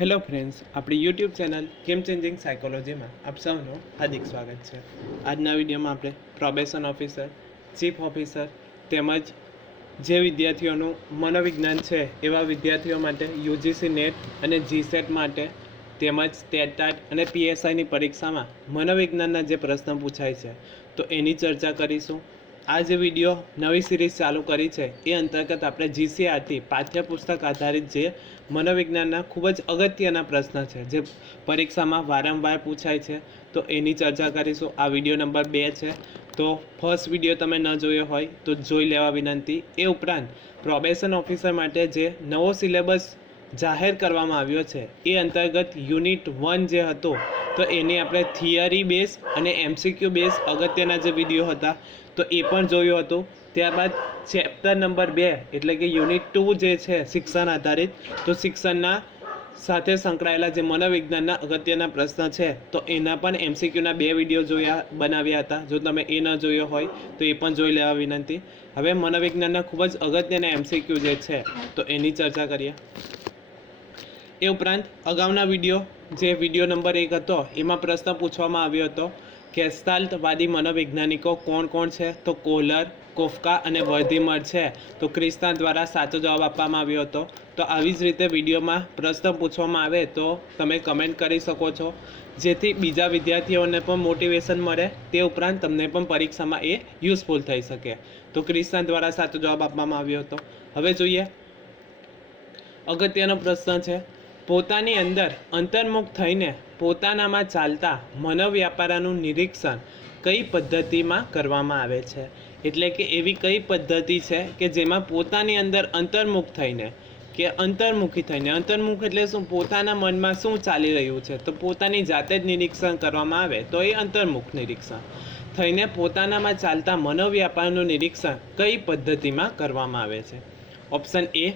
Hello friends, આપણી YouTube channel game changing સાયકોલોજીમાં આપ સૌનું હાર્દિક સ્વાગત છે। આજના વિડીયોમાં આપણે પ્રોબેશન ઓફિસર, ચીફ ઓફિસર તેમજ જે વિદ્યાર્થીઓનું મનોવિજ્ઞાન છે એવા વિદ્યાર્થીઓ માટે યુજીસી નેટ અને જીસેટ માટે તેમજ ટેટાટ અને પીએસઆઈની પરીક્ષામાં મનોવિજ્ઞાનના જે પ્રશ્ન પૂછાય છે તો એની ચર્ચા કરીશું। આ જે વિડીયો નવી સિરીઝ ચાલુ કરી છે એ અંતર્ગત આપણે જીસીઆરટી પાઠ્યપુસ્તક આધારિત જે મનોવિજ્ઞાનના ખૂબ જ અગત્યના પ્રશ્ન છે જે પરીક્ષામાં વારંવાર પૂછાય છે તો એની ચર્ચા કરીશું। આ વિડીયો નંબર 2 છે, તો ફર્સ્ટ વિડીયો તમે ન જોયો હોય તો જોઈ લેવા વિનંતી। એ ઉપરાંત પ્રોબેશન ઓફિસર માટે જે નવો સિલેબસ જાહેર કરવામાં આવ્યો છે એ અંતર્ગત યુનિટ 1 જે હતો તો એની આપણે થિયરી બેઝ અને એમસીક્યુ બેઝ અગત્યના જે વિડીયો હતા તો એ પણ જોયું હતું। ત્યારબાદ ચેપ્ટર નંબર 2 એટલે કે યુનિટ 2 જે છે શિક્ષણ આધારિત, તો શિક્ષણના સાથે સંકળાયેલા જે મનોવિજ્ઞાનના અગત્યના પ્રશ્ન છે તો એના પણ એમસીક્યુના 2 વિડીયો બનાવ્યા હતા। જો તમે એ ન જોયો હોય તો એ પણ જોઈ લેવા વિનંતી। હવે મનોવિજ્ઞાનના ખૂબ જ અગત્યના એમસીક્યુ જે છે તો એની ચર્ચા કરીએ। એ ઉપરાંત અગાઉના વિડીયો જે વિડીયો નંબર 1 હતો એમાં પ્રશ્ન પૂછવામાં આવ્યો હતો ગેસ્ટાલ્ટવાદી મનોવૈજ્ઞાનિકો કોણ કોણ છે, તો કોહલર, કોફકા અને વર્ધીમર છે। તો ક્રિસ્તા દ્વારા સાચો જવાબ આપવામાં આવ્યો હતો। તો આવી જ રીતે વિડીયોમાં પ્રશ્ન પૂછવામાં આવે તો તમે કમેન્ટ કરી શકો છો, જેથી બીજા વિદ્યાર્થીઓને પણ મોટિવેશન મળે, તે ઉપરાંત તમને પણ પરીક્ષામાં એ યુઝફુલ થઈ શકે। તો ક્રિસ્તા દ્વારા સાચો જવાબ આપવામાં આવ્યો હતો। હવે જોઈએ અગત્યનો પ્રશ્ન છે, પોતાની અંદર અંતર્મુખ થઈને પોતાનામાં ચાલતા મનોવ્યાપારનું નિરીક્ષણ કઈ પદ્ધતિમાં કરવામાં આવે છે? એટલે કે એવી કઈ પદ્ધતિ છે કે જેમાં પોતાની અંદર અંતર્મુખ થઈને કે અંતર્મુખી થઈને, અંતર્મુખ એટલે શું, પોતાના મનમાં શું ચાલી રહ્યું છે તો પોતાની જાતે જ નિરીક્ષણ કરવામાં આવે તો એ અંતર્મુખ નિરીક્ષણ થઈને પોતાનામાં ચાલતા મનોવ્યાપારનું નિરીક્ષણ કઈ પદ્ધતિમાં કરવામાં આવે છે? ઓપ્શન એ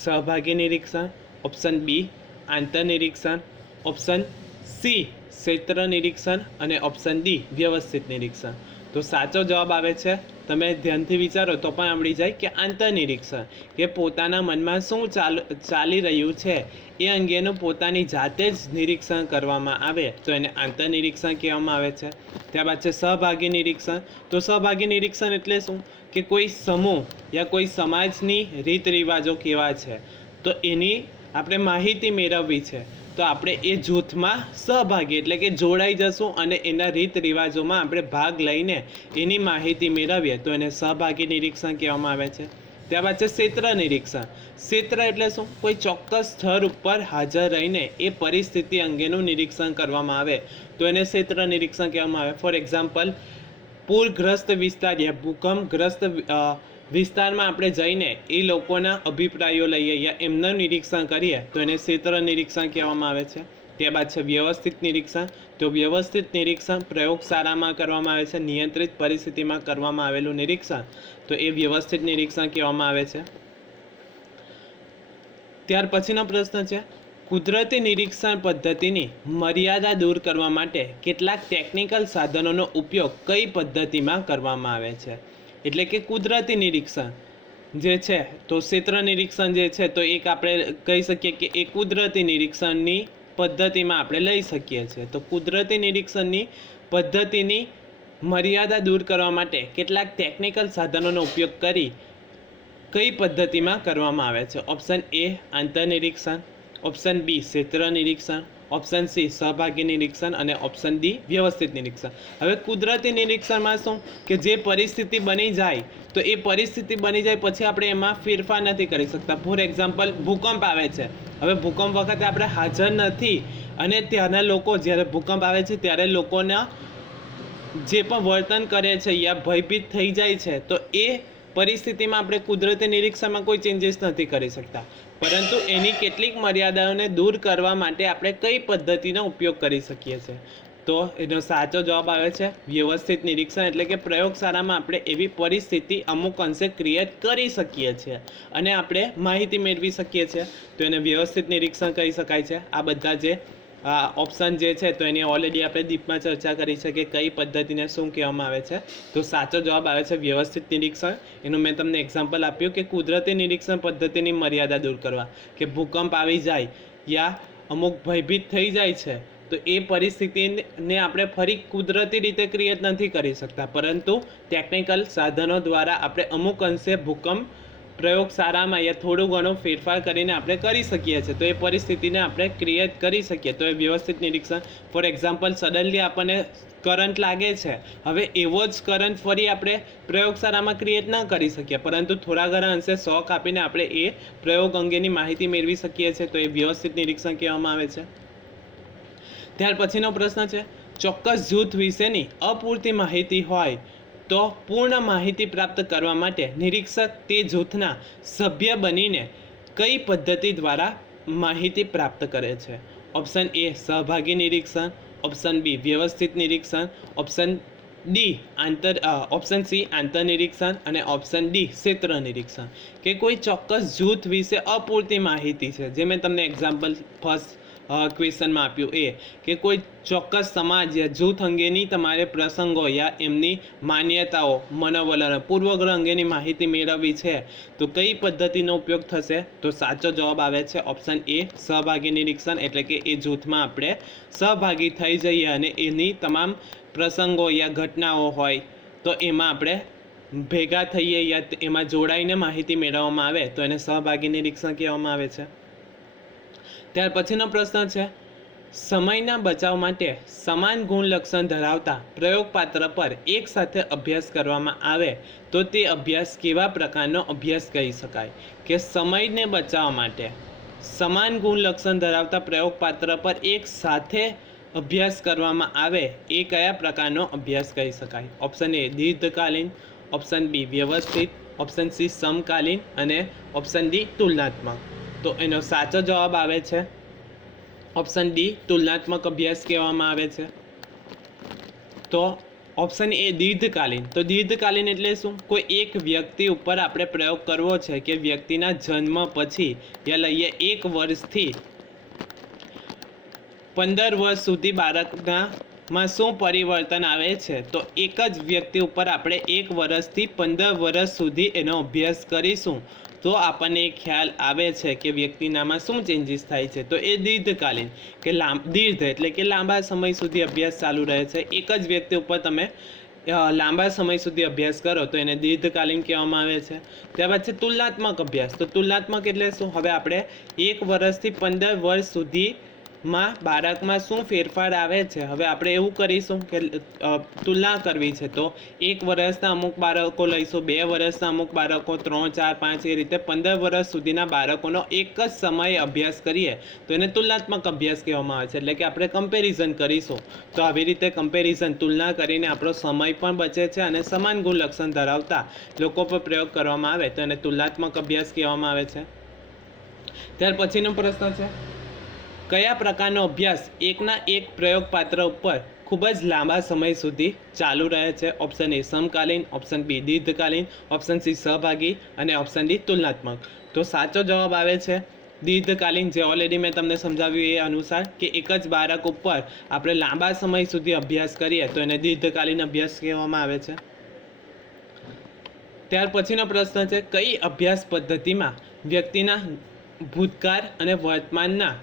સહભાગી નિરીક્ષણ, ઓપ્શન બી આંતરનિરીક્ષણ, ઓપ્શન સી ક્ષેત્ર નિરીક્ષણ અને ઓપ્શન ડી વ્યવસ્થિત નિરીક્ષણ। તો સાચો જવાબ આવે છે, તમે ધ્યાનથી વિચારો તો પણ આવડી જાય, કે આંતરનિરીક્ષણ, કે પોતાના મનમાં શું ચાલી રહ્યું છે એ અંગેનું પોતાની જાતે જ નિરીક્ષણ કરવામાં આવે તો એને આંતરનિરીક્ષણ કહેવામાં આવે છે। ત્યારબાદ છે સહભાગી નિરીક્ષણ। તો સહભાગી નિરીક્ષણ એટલે શું, કે કોઈ સમૂહ યા કોઈ સમાજની રીત રિવાજો કેવા છે તો એની આપણે માહિતી મેળવવી છે તો આપણે એ જૂથમાં સહભાગી એટલે કે જોડાઈ જશું અને એના રીત રિવાજોમાં આપણે ભાગ લઈને એની માહિતી મેળવીએ તો એને સહભાગી નિરીક્ષણ કહેવામાં આવે છે। ત્યારબાદ છે ક્ષેત્ર નિરીક્ષણ। ક્ષેત્ર એટલે શું, કોઈ ચોક્કસ સ્થળ ઉપર હાજર રહીને એ પરિસ્થિતિ અંગેનું નિરીક્ષણ કરવામાં આવે તો એને ક્ષેત્ર નિરીક્ષણ કહેવામાં આવે। ફોર એક્ઝામ્પલ, પૂરગ્રસ્ત વિસ્તાર યા ભૂકંપગ્રસ્ત વિસ્તારમાં આપણે જઈને એ લોકોના અભિપ્રાયો લઈએ યા એમનું નિરીક્ષણ કરીએ તો એને ક્ષેત્ર નિરીક્ષણ કહેવામાં આવે છે। ત્યારબાદ છે વ્યવસ્થિત નિરીક્ષણ। તો વ્યવસ્થિત નિરીક્ષણ પ્રયોગશાળામાં કરવામાં આવે છે, નિયંત્રિત પરિસ્થિતિમાં કરવામાં આવેલું નિરીક્ષણ તો એ વ્યવસ્થિત નિરીક્ષણ કહેવામાં આવે છે। ત્યાર પછીનો પ્રશ્ન છે, કુદરતી નિરીક્ષણ પદ્ધતિની મર્યાદા દૂર કરવા માટે કેટલાક ટેકનિકલ સાધનોનો ઉપયોગ કઈ પદ્ધતિમાં કરવામાં આવે છે? એટલે કે કુદરતી નિરીક્ષણ જે છે તો ક્ષેત્ર નિરીક્ષણ જે છે તો એક આપણે કહી શકીએ કે એ કુદરતી નિરીક્ષણની પદ્ધતિમાં આપણે લઈ શકીએ છીએ। તો કુદરતી નિરીક્ષણની પદ્ધતિની મર્યાદા દૂર કરવા માટે કેટલાક ટેકનિકલ સાધનોનો ઉપયોગ કરી કઈ પદ્ધતિમાં કરવામાં આવે છે? ઓપ્શન એ આંતરનિરીક્ષણ, ઓપ્શન બી ક્ષેત્ર નિરીક્ષણ, ઓપ્શન સી સહભાગી નિરીક્ષણ અને ઓપ્શન ડી વ્યવસ્થિત નિરીક્ષણ। હવે કુદરતી નિરીક્ષણમાં શું, કે જે પરિસ્થિતિ બની જાય તો એ પરિસ્થિતિ બની જાય પછી આપણે એમાં ફેરફાર નથી કરી શકતા। ફોર એક્ઝામ્પલ, ભૂકંપ આવે છે, હવે ભૂકંપ વખતે આપણે હાજર નથી અને ત્યાંના લોકો જ્યારે ભૂકંપ આવે છે ત્યારે લોકોના જે પણ વર્તન કરે છે યા ભયભીત થઈ જાય છે તો એ પરિસ્થિતિમાં આપણે કુદરતી નિરીક્ષણમાં કોઈ ચેન્જીસ નથી કરી શકતા, પરંતુ એની કેટલીક મર્યાદાઓને દૂર કરવા માટે આપણે કઈ પદ્ધતિનો ઉપયોગ કરી શકીએ છીએ? તો એનો સાચો જવાબ આવે છે વ્યવસ્થિત નિરીક્ષણ। એટલે કે પ્રયોગશાળામાં આપણે એવી પરિસ્થિતિ અમુક અંશે ક્રિએટ કરી શકીએ છીએ અને આપણે માહિતી મેળવી શકીએ છીએ તો એને વ્યવસ્થિત નિરીક્ષણ કહી શકાય છે। આ બધા જે ઓપ્શન જે છે તો એની ઓલરેડી આપણે ડીપમાં ચર્ચા કરી છે કે કઈ પદ્ધતિને શું કહેવામાં આવે છે। તો સાચો જવાબ આવે છે વ્યવસ્થિત નિરીક્ષણ। એનું મેં તમને એક્ઝામ્પલ આપ્યું કે કુદરતી નિરીક્ષણ પદ્ધતિની મર્યાદા દૂર કરવા, કે ભૂકંપ આવી જાય યા અમુક ભયભીત થઈ જાય છે તો એ પરિસ્થિતિને આપણે ફરી કુદરતી રીતે ક્રિએટ નથી કરી શકતા, પરંતુ ટેકનિકલ સાધનો દ્વારા આપણે અમુક અંશે ભૂકંપ પ્રયોગશાળામાં યા થોડું ઘણું ફેરફાર કરીને આપણે કરી શકીએ છીએ, તો એ પરિસ્થિતિને આપણે ક્રિએટ કરી શકીએ. તો એ વ્યવસ્થિત નિરીક્ષણ. ફોર એક્ઝામ્પલ, સડનલી આપણને કરંટ લાગે છે, હવે એવો જ કરંટ ફરી આપણે પ્રયોગશાળામાં ક્રિએટ ન કરી શકીએ, પરંતુ થોડા ઘણા અંશે શોક આપીને આપણે એ પ્રયોગ અંગેની માહિતી મેળવી શકીએ છીએ, તો એ વ્યવસ્થિત નિરીક્ષણ કહેવામાં આવે છે. ત્યાર પછીનો પ્રશ્ન છે, ચોક્કસ જૂથ વિશેની અપૂરતી માહિતી હોય તો પૂર્ણ માહિતી પ્રાપ્ત કરવા માટે નિરીક્ષક તે જૂથના સભ્ય બનીને કઈ પદ્ધતિ દ્વારા માહિતી પ્રાપ્ત કરે છે? ઓપ્શન એ સહભાગી નિરીક્ષણ, ઓપ્શન બી વ્યવસ્થિત નિરીક્ષણ, ઓપ્શન સી આંતર નિરીક્ષણ અને ઓપ્શન ડી ક્ષેત્ર નિરીક્ષણ. કે કોઈ ચોક્કસ જૂથ વિશે અપૂરતી માહિતી છે, જે મેં તમને એક્ઝામ્પલ ફર્સ્ટ ક્વેશ્ચનમાં આપ્યું એ કે કોઈ ચોક્કસ સમાજ યા જૂથ અંગેની તમારે પ્રસંગો યા એમની માન્યતાઓ, મનોવલણ, પૂર્વગ્રહ અંગેની માહિતી મેળવવી છે તો કઈ પદ્ધતિનો ઉપયોગ થશે? તો સાચો જવાબ આવે છે ઓપ્શન એ સહભાગી નિરીક્ષણ. એટલે કે એ જૂથમાં આપણે સહભાગી થઈ જઈએ અને એની તમામ પ્રસંગો યા ઘટનાઓ હોય તો એમાં આપણે ભેગા થઈએ યા એમાં જોડાઈને માહિતી મેળવવામાં આવે તો એને સહભાગી નિરીક્ષણ કહેવામાં આવે છે. ત્યાર પછીનો પ્રશ્ન છે, સમયના બચાવ માટે સમાન ગુણ લક્ષણ ધરાવતા પ્રયોગપાત્ર પર એક સાથે અભ્યાસ કરવામાં આવે તો તે અભ્યાસ કેવા પ્રકારનો અભ્યાસ કહી શકાય? કે સમયને બચાવવા માટે સમાન ગુણ લક્ષણ ધરાવતા પ્રયોગપાત્ર પર એક સાથે અભ્યાસ કરવામાં આવે એ કયા પ્રકારનો અભ્યાસ કહી શકાય? ઓપ્શન એ દીર્ઘકાલીન, ઓપ્શન બી વ્યવસ્થિત, ઓપ્શન સી સમકાલીન અને ઓપ્શન ડી તુલનાત્મક. તો એનો સાચો જવાબ આવે છે ઓપ્શન ડી તુલનાત્મક અભ્યાસ કહેવામાં આવે છે. તો ઓપ્શન એ દીર્ઘકાલીન. તો દીર્ઘકાલીન એટલે શું? કોઈ એક વ્યક્તિ ઉપર આપણે પ્રયોગ કરવો છે કે વ્યક્તિના જન્મ પછી યા લઈએ 1 વર્ષથી 15 વર્ષ સુધી બાળકમાં શું પરિવર્તન આવે છે, તો એક જ વ્યક્તિ ઉપર આપણે 1 વર્ષથી 15 વર્ષ સુધી એનો અભ્યાસ કરીશું તો આપણને ખ્યાલ આવે છે કે વ્યક્તિનામાં શું ચેન્જીસ થાય છે. તો એ દીર્ઘકાલીન કે દીર્ઘ એટલે કે લાંબા સમય સુધી અભ્યાસ ચાલુ રહે છે. એક જ વ્યક્તિ ઉપર તમે લાંબા સમય સુધી અભ્યાસ કરો તો એને દીર્ઘકાલીન કહેવામાં આવે છે. ત્યારબાદ છે તુલનાત્મક અભ્યાસ. તો તુલનાત્મક એટલે શું? હવે આપણે 1 વર્ષથી 15 વર્ષ સુધીમાં બાળકમાં શું ફેરફાર આવે છે, હવે આપણે એવું કરીશું કે તુલના કરવી છે તો 1 વર્ષના અમુક બાળકો લઈશું, 2 વર્ષના અમુક બાળકો, 3, 4, 5 એ રીતે 15 વર્ષ સુધીના બાળકોનો એક જ સમયે અભ્યાસ કરીએ તો એને તુલનાત્મક અભ્યાસ કહેવામાં આવે છે. એટલે કે આપણે કમ્પેરિઝન કરીશું. તો આવી રીતે કમ્પેરિઝન તુલના કરીને આપણો સમય પણ બચે છે અને સમાન ગુણ લક્ષણ ધરાવતા લોકો પર પ્રયોગ કરવામાં આવે તો એને તુલનાત્મક અભ્યાસ કહેવામાં આવે છે. ત્યાર પછીનો પ્રશ્ન છે, કયા પ્રકારનો અભ્યાસ એકના એક પ્રયોગપાત્ર ઉપર ખૂબ જ લાંબા સમય સુધી ચાલુ રહે છે? ઓપ્શન એ સમકાલીન, ઓપ્શન બી દીર્ઘકાલીન, ઓપ્શન સી સહભાગી અને ઓપ્શન ડી તુલનાત્મક. તો સાચો જવાબ આવે છે દીર્ઘકાલીન, જે ઓલરેડી મેં તમને સમજાવ્યું એ અનુસાર કે એક જ બાળક ઉપર આપણે લાંબા સમય સુધી અભ્યાસ કરીએ તો એને દીર્ઘકાલીન અભ્યાસ કહેવામાં આવે છે. ત્યાર પછીનો પ્રશ્ન છે, કઈ અભ્યાસ પદ્ધતિમાં વ્યક્તિના ભૂતકાળ અને વર્તમાનના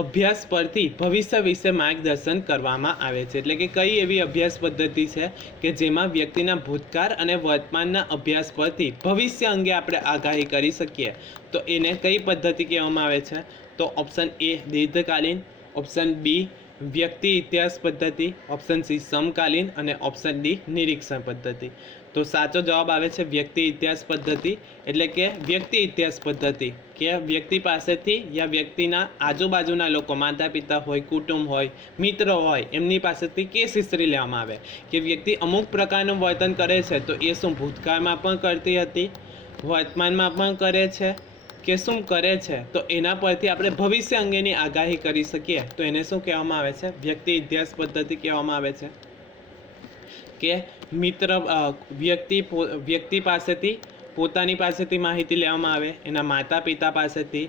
અભ્યાસ પરથી ભવિષ્ય વિશે માર્ગદર્શન કરવામાં આવે છે? એટલે કે કઈ એવી અભ્યાસ પદ્ધતિ છે કે જેમાં વ્યક્તિના ભૂતકાળ અને વર્તમાનના અભ્યાસ પરથી ભવિષ્ય અંગે આપણે આગાહી કરી શકીએ તો એને કઈ પદ્ધતિ કહેવામાં આવે છે? તો ઓપ્શન એ દીર્ઘકાલીન, ઓપ્શન બી વ્યક્તિ ઇતિહાસ પદ્ધતિ, ઓપ્શન સી સમકાલીન અને ઓપ્શન ડી નિરીક્ષણ પદ્ધતિ. તો સાચો જવાબ આવે છે વ્યક્તિ ઇતિહાસ પદ્ધતિ. એટલે કે વ્યક્તિ ઇતિહાસ પદ્ધતિ કે વ્યક્તિ પાસેથી યા વ્યક્તિના આજુબાજુના લોકો, માતા પિતા હોય, કુટુંબ હોય, મિત્રો હોય, એમની પાસેથી કેસ હિસ્ટ્રી લેવામાં આવે કે વ્યક્તિ અમુક પ્રકારનું વર્તન કરે છે તો એ શું ભૂતકાળમાં પણ કરતી હતી, વર્તમાનમાં પણ કરે છે કે શું કરે છે, તો એના પરથી આપણે ભવિષ્ય અંગેની આગાહી કરી શકીએ તો એને શું કહેવામાં આવે છે? વ્યક્તિ ઇતિહાસ પદ્ધતિ કહેવામાં આવે છે. કે વ્યક્તિ પાસેથી પોતાની પાસેથી માહિતી લેવામાં આવે, એના માતા પિતા પાસેથી,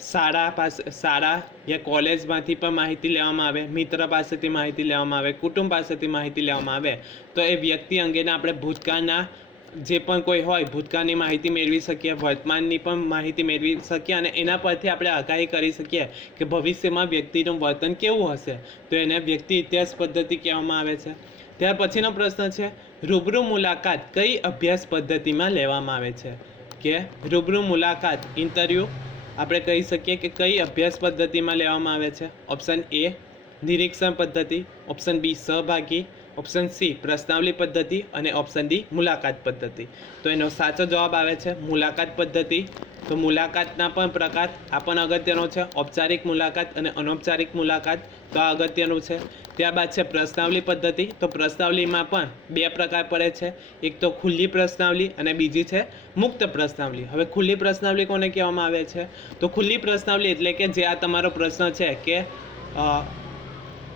શાળા યા કોલેજમાંથી પણ માહિતી લેવામાં આવે, મિત્ર પાસેથી માહિતી લેવામાં આવે, કુટુંબ પાસેથી માહિતી લેવામાં આવે તો એ વ્યક્તિ અંગેના આપણે ભૂતકાળના જે પણ કોઈ હોય ભૂતકાળની માહિતી મેળવી શકીએ, વર્તમાનની પણ માહિતી મેળવી શકીએ અને એના પરથી આપણે આગાહી કરી શકીએ કે ભવિષ્યમાં વ્યક્તિનું વર્તન કેવું હશે, તો એને વ્યક્તિ ઇતિહાસ પદ્ધતિ કહેવામાં આવે છે. ત્યાર પછીનો પ્રશ્ન છે, રૂબરૂ મુલાકાત કઈ અભ્યાસ પદ્ધતિમાં લેવામાં આવે છે? કે રૂબરૂ મુલાકાત ઇન્ટરવ્યૂ આપણે કહી શકીએ કે કઈ અભ્યાસ પદ્ધતિમાં લેવામાં આવે છે? ઓપ્શન એ નિરીક્ષણ પદ્ધતિ, ઓપ્શન બી સહભાગી, ઓપ્શન સી પ્રશ્નાવલી પદ્ધતિ અને ઓપ્શન ડી મુલાકાત પદ્ધતિ. તો એનો સાચો જવાબ આવે છે મુલાકાત પદ્ધતિ. તો મુલાકાતના પણ પ્રકાર આ પણ અગત્યનો છે, ઔપચારિક મુલાકાત અને અનૌપચારિક મુલાકાત, તો આ અગત્યનું છે. ત્યારબાદ છે પ્રશ્નાવલી પદ્ધતિ. તો પ્રશ્નાવલીમાં પણ બે પ્રકાર પડે છે, એક તો ખુલ્લી પ્રશ્નાવલી અને બીજી છે મુક્ત પ્રશ્નાવલી. હવે ખુલ્લી પ્રશ્નાવલી કોને કહેવામાં આવે છે? તો ખુલ્લી પ્રશ્નાવલી એટલે કે જે આ તમારો પ્રશ્ન છે કે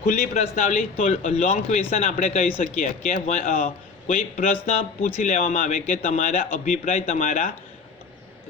ખુલ્લી પ્રશ્નાવલી, તો લોંગ ક્વેશ્ચન આપણે કહી શકીએ કે કોઈ પ્રશ્ન પૂછી લેવામાં આવે કે તમારા અભિપ્રાય, તમારા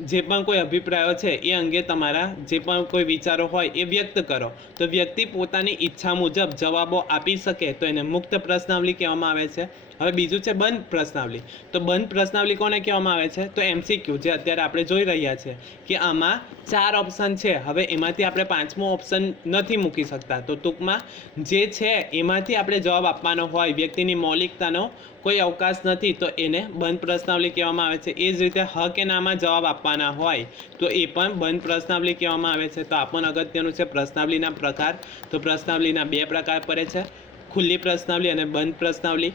જે પણ કોઈ અભિપ્રાયો છે એ અંગે તમારા જે પણ કોઈ વિચારો હોય એ વ્યક્ત કરો. તો વ્યક્તિ પોતાની ઈચ્છા મુજબ જવાબો આપી શકે તો એને મુક્ત પ્રશ્નાવલી કહેવામાં આવે છે. હવે બીજું છે બંધ પ્રશ્નાવલી. તો બંધ પ્રશ્નાવલી કોને કહેવામાં આવે છે? તો MCQ, જે અત્યારે આપણે જોઈ રહ્યા છે કે આમાં 4 ઓપ્શન છે. હવે એમાંથી આપણે 5મો ઓપ્શન નથી મૂકી શકતા, તો ટૂંકમાં જે છે એમાંથી આપણે જવાબ આપવાનો હોય, વ્યક્તિની મૌલિકતાનો કોઈ અવકાશ નથી, તો એને બંધ પ્રશ્નાવલી કહેવામાં આવે છે. એ જ રીતે હ કે નામાં જવાબ આપવાના હોય તો એ પણ બંધ પ્રશ્નાવલી કહેવામાં આવે છે. તો આ પણ અગત્યનું છે પ્રશ્નાવલીના પ્રકાર. તો પ્રશ્નાવલીના 2 પ્રકાર પડે છે, ખુલ્લી પ્રશ્નાવલી અને બંધ પ્રશ્નાવલી.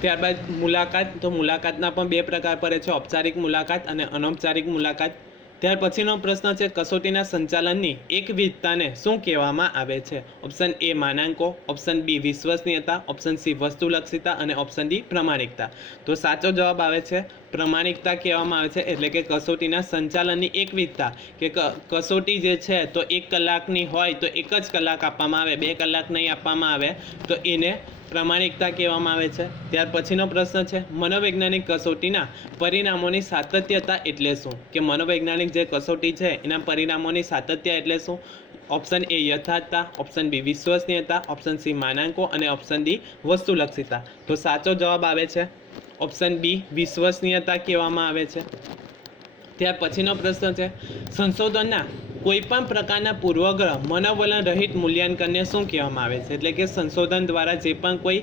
ત્યારબાદ મુલાકાત. તો મુલાકાતના પણ 2 પ્રકાર પડે છે, ઔપચારિક મુલાકાત અને અનૌપચારિક મુલાકાત. ત્યાર પછીનો પ્રશ્ન છે, કસોટીના સંચાલનની એકવિધતાને શું કહેવામાં આવે છે? ઓપ્શન એ માનાંકો, ઓપ્શન બી વિશ્વસનીયતા, ઓપ્શન સી વસ્તુલક્ષિતા અને ઓપ્શન ડી પ્રમાણિકતા. તો સાચો જવાબ આવે છે પ્રમાણિકતા કહેવામાં આવે છે, એટલે કે કસોટીના સંચાલનની એકવિધતા, કે કસોટી જે છે તો 1 કલાકની હોય તો 1 જ કલાક આપવામાં આવે, 2 કલાક નહીં આપવામાં આવે તો એને પ્રમાણિકતા કહેવામાં આવે છે. ત્યાર પછીનો પ્રશ્ન છે, મનોવૈજ્ઞાનિક કસોટીના પરિણામોની સાતત્યતા એટલે શું? કે મનોવૈજ્ઞાનિક જે કસોટી છે એના પરિણામોની સાતત્ય એટલે શું? ઓપ્શન એ યથાર્થતા, ઓપ્શન બી વિશ્વસનીયતા, ઓપ્શન સી માનાંકો અને ઓપ્શન ડી વસ્તુલક્ષિતા. તો સાચો જવાબ આવે છે ઓપ્શન બી વિશ્વસનીયતા કહેવામાં આવે છે. ત્યાર પછીનો પ્રશ્ન છે, સંશોધનના કોઈપણ પ્રકારના પૂર્વગ્રહ મનોવલણ રહિત મૂલ્યાંકનને શું કહેવામાં આવે છે? એટલે કે સંશોધન દ્વારા જે પણ કોઈ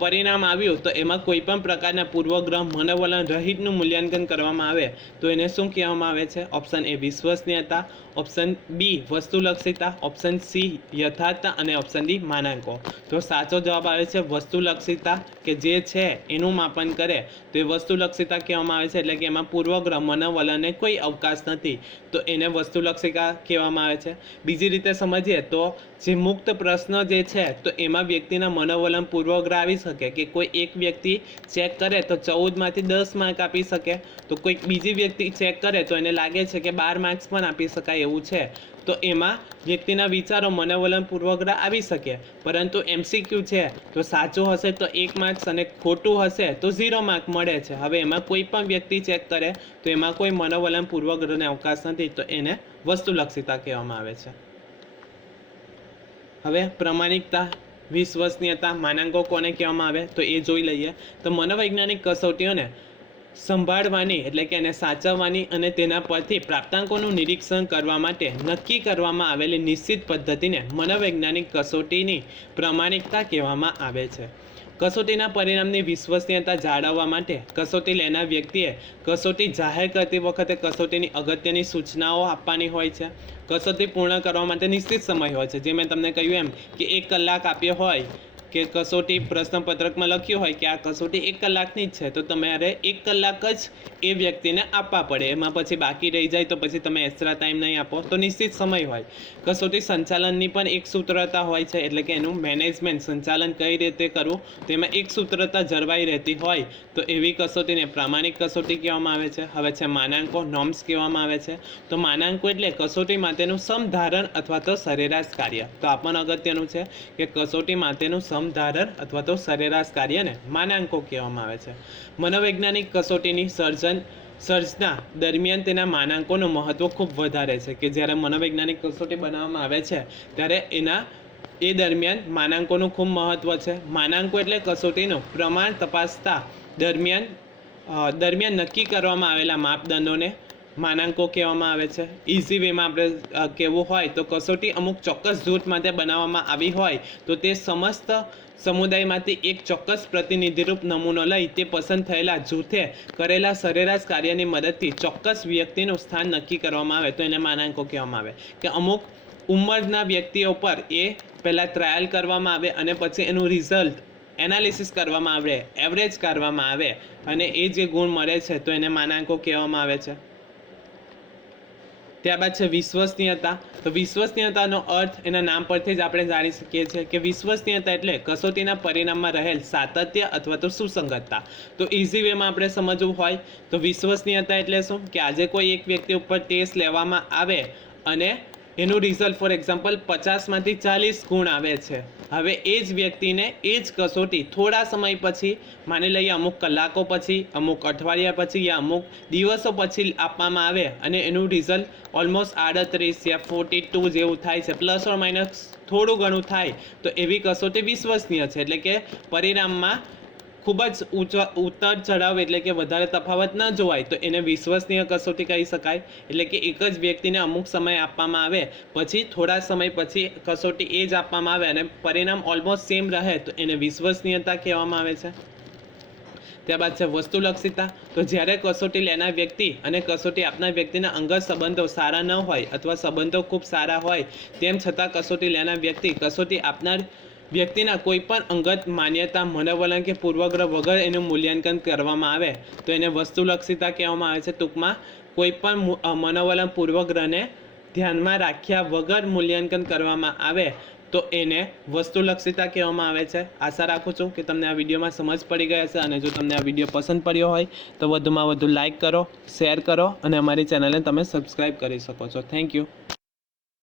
પરિણામ આવ્યું તો એમાં કોઈ પણ પ્રકારના પૂર્વગ્રહ મનોવલણ રહિતનું મૂલ્યાંકન કરવામાં આવે તો એને શું કહેવામાં આવે છે? ઓપ્શન એ વિશ્વસનીયતા, ઓપ્શન બી વસ્તુલક્ષિતા, ઓપ્શન સી યથાર્થતા અને ઓપ્શન ડી માનાંકો. તો સાચો જવાબ આવે છે વસ્તુલક્ષિતા, કે જે છે એનું માપન કરે તો એ વસ્તુલક્ષિતા કહેવામાં આવે છે, એટલે કે એમાં પૂર્વગ્રહ મનોવલણને કોઈ અવકાશ નથી, તો એને વસ્તુલક્ષિતા કહેવામાં આવે છે. બીજી રીતે સમજીએ તો જે મુક્ત પ્રશ્ન જે છે તો એમાં વ્યક્તિના મનોવલણ પૂર્વગ્રહ આવી શકે, કે કોઈ એક વ્યક્તિ ચેક કરે તો 14માંથી 10 માર્ક આપી શકે, તો કોઈક બીજી વ્યક્તિ ચેક કરે તો એને લાગે છે કે 12 માર્ક્સ પણ આપી શકાય એવું છે, તો એમાં વ્યક્તિના વિચારો મનોવલણ પૂર્વગ્રહ આવી શકે. પરંતુ MCQ છે તો સાચું હશે તો 1 માર્ક્સ અને ખોટું હશે તો 0 માર્ક મળે છે. હવે એમાં કોઈ પણ વ્યક્તિ ચેક કરે તો એમાં કોઈ મનોવલણ પૂર્વગ્રહને અવકાશ નથી, તો એને વસ્તુલક્ષિતા કહેવામાં આવે છે. હવે પ્રમાણિકતા, વિશ્વસનીયતા, માનાંકો કોને કહેવામાં આવે તો એ જોઈ લઈએ. તો મનોવૈજ્ઞાનિક કસોટીઓને સંભાળવાની એટલે કે એને સાચવવાની અને તેના પરથી પ્રાપ્તાંકોનું નિરીક્ષણ કરવા માટે નક્કી કરવામાં આવેલી નિશ્ચિત પદ્ધતિને મનોવૈજ્ઞાનિક કસોટીની પ્રમાણિકતા કહેવામાં આવે છે. કસોટીના પરિણામની વિશ્વસનીયતા જાળવવા માટે કસોટી લેનાર વ્યક્તિએ કસોટી જાહેર કરતી વખતે કસોટીની અગત્યની સૂચનાઓ આપવાની હોય છે. કસોટી પૂર્ણ કરવા માટે નિશ્ચિત સમય હોય છે, જે મેં તમને કહ્યું એમ કે 1 કલાક આપ્યો હોય, કે કસોટી પ્રશ્નપત્રકમાં લખ્યું હોય કે આ કસોટી 1 કલાકની જ છે, તો તમારે 1 કલાક જ એ વ્યક્તિને આપવા પડે. એમાં પછી બાકી રહી જાય તો પછી તમે એક્સ્ટ્રા ટાઈમ નહીં આપો, તો નિશ્ચિત સમય હોય. કસોટી સંચાલનની પણ એક સૂત્રતા હોય છે, એટલે કે એનું મેનેજમેન્ટ, સંચાલન કઈ રીતે કરવું તેમાં એક સૂત્રતા જળવાઈ રહેતી હોય, તો એવી કસોટીને પ્રામાણિક કસોટી કહેવામાં આવે છે. હવે છે માનાંકો, નોર્મ્સ કહેવામાં આવે છે. તો માનાંકો એટલે કસોટી માટેનું સમધારણ અથવા તો સરેરાશ કાર્ય. તો આ પણ અગત્યનું છે કે કસોટી માટેનું સમધારણ અથવા તો સરેરાશ કાર્યને માનાંકો કહેવામાં આવે છે. મનોવૈજ્ઞાનિક કસોટીની સર્જના દરમિયાન તેના માનાંકોનું મહત્વ ખૂબ વધારે છે, કે જ્યારે મનોવૈજ્ઞાનિક કસોટી બનાવવામાં આવે છે ત્યારે એના એ દરમિયાન માનાંકોનું ખૂબ મહત્ત્વ છે. માનાંકો એટલે કસોટીનું પ્રમાણ તપાસતા દરમિયાન નક્કી કરવામાં આવેલા માપદંડોને માનાંકો કહેવામાં આવે છે. ઇઝી વેમાં આપણે કહેવું હોય તો કસોટી અમુક ચોક્કસ જૂથ માટે બનાવવામાં આવી હોય તો તે સમસ્ત સમુદાયમાંથી એક ચોક્કસ પ્રતિનિધિરૂપ નમૂનો લઈ તે પસંદ થયેલા જૂથે કરેલા સરેરાશ કાર્યની મદદથી ચોક્કસ વ્યક્તિનું સ્થાન નક્કી કરવામાં આવે તો એને માનાંકો કહેવામાં આવે. કે અમુક ઉંમરના વ્યક્તિઓ પર એ પહેલાં ટ્રાયલ કરવામાં આવે અને પછી એનું રિઝલ્ટ એનાલિસિસ કરવામાં આવે, એવરેજ કરવામાં આવે અને એ જે ગુણ મળે છે તો એને માનાંકો કહેવામાં આવે છે. ત્યારબાદ છે વિશ્વસનીયતા. તો વિશ્વસનીયતાનો અર્થ એના નામ પરથી જ આપણે જાણી શકીએ છીએ કે વિશ્વસનીયતા એટલે કસોટીના પરિણામમાં રહેલ સાતત્ય અથવા તો સુસંગતતા. તો ઇઝી વેમાં આપણે સમજવું હોય તો વિશ્વસનીયતા એટલે શું કે આજે કોઈ એક વ્યક્તિ ઉપર ટેસ્ટ લેવામાં આવે અને એનું રિઝલ્ટ ફોર એક્ઝામ્પલ 50માંથી 40 ગુણ આવે છે. હવે એ જ વ્યક્તિને એ જ કસોટી થોડા સમય પછી, માની લઈએ અમુક કલાકો પછી, અમુક અઠવાડિયા પછી યા અમુક દિવસો પછી આપવામાં આવે અને એનું રિઝલ્ટ ઓલમોસ્ટ 38 યા 42 જેવું થાય છે, પ્લસ ઓર માઇનસ થોડું ઘણું થાય તો એવી કસોટી વિશ્વસનીય છે. એટલે કે પરિણામમાં ખૂબ જ ઉતાર ચઢાવ એટલે કે વધારે તફાવત ન જોવાય તો એને વિશ્વસનીય કસોટી કહી શકાય. એટલે કે એક જ વ્યક્તિને અમુક સમય આપવામાં આવે પછી થોડા સમય પછી કસોટી એ જ આપવામાં આવે અને પરિણામ ઓલમોસ્ટ સેમ રહે તો એને વિશ્વસનીયતા કહેવામાં આવે છે. ત્યારબાદ છે વસ્તુલક્ષિતા. તો જ્યારે કસોટી લેનાર વ્યક્તિ અને કસોટી આપનાર વ્યક્તિના અંગત સંબંધો સારા ન હોય અથવા સંબંધો ખૂબ સારા હોય તેમ છતાં કસોટી લેનાર વ્યક્તિ કસોટી આપનાર વ્યક્તિના કોઈ પણ અંગત માન્યતા, મનોવલણ કે પૂર્વગ્રહ વગર એનું મૂલ્યાંકન કરવામાં આવે તો એને વસ્તુલક્ષિતા કહેવામાં આવે છે. ટૂંકમાં કોઈ પણ મનોવલણ પૂર્વગ્રહને ધ્યાનમાં રાખ્યા વગર મૂલ્યાંકન કરવામાં આવે તો એને વસ્તુલક્ષિતા કહેવામાં આવે છે. આશા રાખું છું કે તમને આ વિડીયોમાં સમજ પડી ગઈ હશે અને જો તમને આ વિડીયો પસંદ પડ્યો હોય તો વધુમાં વધુ લાઇક કરો, શેર કરો અને અમારી ચેનલને તમે સબસ્ક્રાઈબ કરી શકો છો. Thank you.